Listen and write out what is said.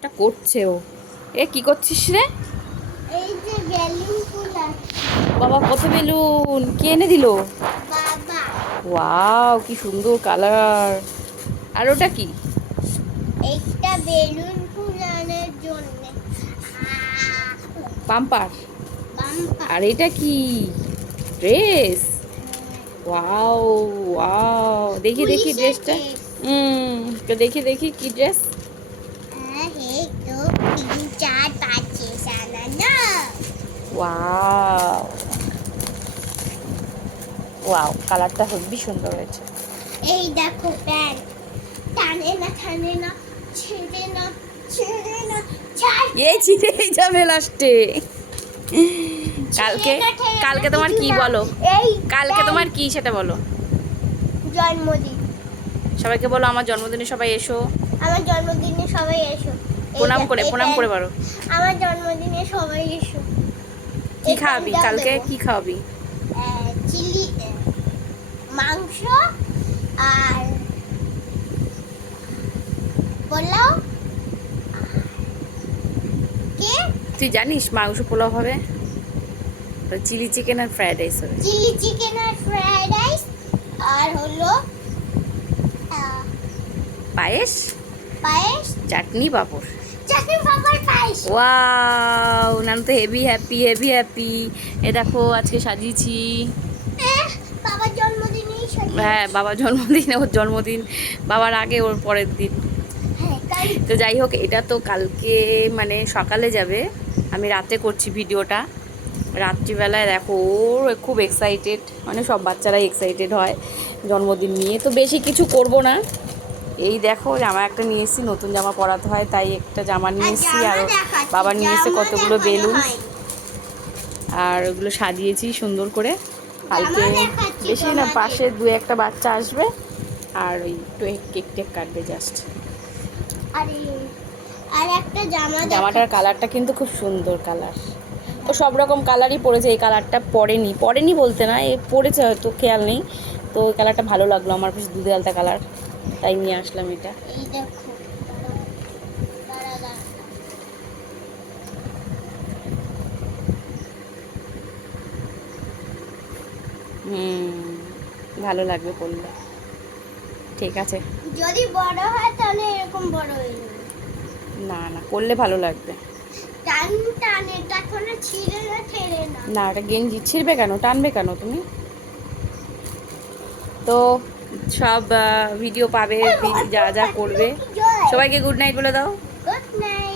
একটা করছে ও। এ কি করছিস রে? এই যে বেলুন ফুলা বাবা কত বেলুন কে এনে দিল? বাবা ওয়াও কি সুন্দর কালার। আর ওটা কি? এইটা বেলুন ফুলানোর জন্য পাম্পার। বাম্পা আর এটা কি? ড্রেস। ওয়াও ওয়াও, দেখি দেখি পুলিশের ড্রেসটা। ড্রেস তো দেখি দেখি কি ড্রেস। হে তো 3 4 5 6 7 8 ওয়াও ওয়াও, কালারটা খুবই সুন্দর হয়েছে। এই দেখো প্যান্ট টানে না ছেড়ে না এই ছিঁড়েই যাবে লাস্টে। কালকে কালকে তোমার কি বলো? এই কালকে তোমার কি সেটা বলো। জন্মদিন সবাইকে বলো আমার জন্মদিনে সবাই এসো। আমার জন্মদিনে সবাই এসো প্রণাম করে পারো। আমার জন্মদিনে সবাই এসো কি খাওয়াবি কালকে? কি খাওয়াবি? চিলি মাংস আর পোলাও কে তুই জানিস মাংস পোলাও হবে, চিলি চিকেন আর ফ্রাইড রাইস হবে। চিলি চিকেন আর ফ্রাইড রাইস আর হলো পায়েস, পায়েস চাটনি, পাঁপড়। চাটনি পাপড় পায়েস ওয়াও, নাম তো হেভি হ্যাপি হেভি হ্যাপি। এ দেখো আজকে সাজিয়েছি। বাবার জন্মদিনেই হ্যাঁ বাবার জন্মদিন, ওর জন্মদিন বাবার আগে ওর পরের দিন। তো যাই হোক, এটা তো কালকে মানে সকালে যাবে, আমি রাতে করছি ভিডিওটা। রাত্রিবেলায় দেখো ওর খুব এক্সাইটেড, মানে সব বাচ্চারাই এক্সাইটেড হয় জন্মদিন নিয়ে। তো বেশি কিছু করব না, এই দেখো জামা একটা নিয়ে এসেছি, নতুন জামা পরাতে হয় তাই একটা জামা নিয়ে এসেছি। আর বাবা নিয়ে এসে কতগুলো বেলুন, আর ওগুলো সাজিয়েছি সুন্দর করে। কালকে বেশি না, পাশে 2-1টা বাচ্চা আসবে আর ওই কেক টেক কাটবে জাস্ট। আর একটা জামাটার কালারটা কিন্তু খুব সুন্দর কালার। তো সব রকম কালারই পরেছে, এই কালারটা পরেনি বলতে না, এ পরেছে হয়তো খেয়াল নেই। তো ওই কালারটা ভালো লাগলো আমার, বেশ দুধে আলতা কালার, তাই নিয়ে আসলাম এটা। এই দেখো দাঁড়া ভালো লাগবে পরলে। ঠিক আছে, যদি বড় হয় তাহলে এরকম বড় হয়ে যাবে। না না করলে ভালো লাগবে। টানে তখন ছিঁড়ে না ঠেলে না না ওটা গেঞ্জি ছিঁড়বে কেন, টানবে কেন তুমি? তো সব ভিডিও পাবে, যা যা করবে। সবাইকে গুড নাইট বলে দাও। Good night.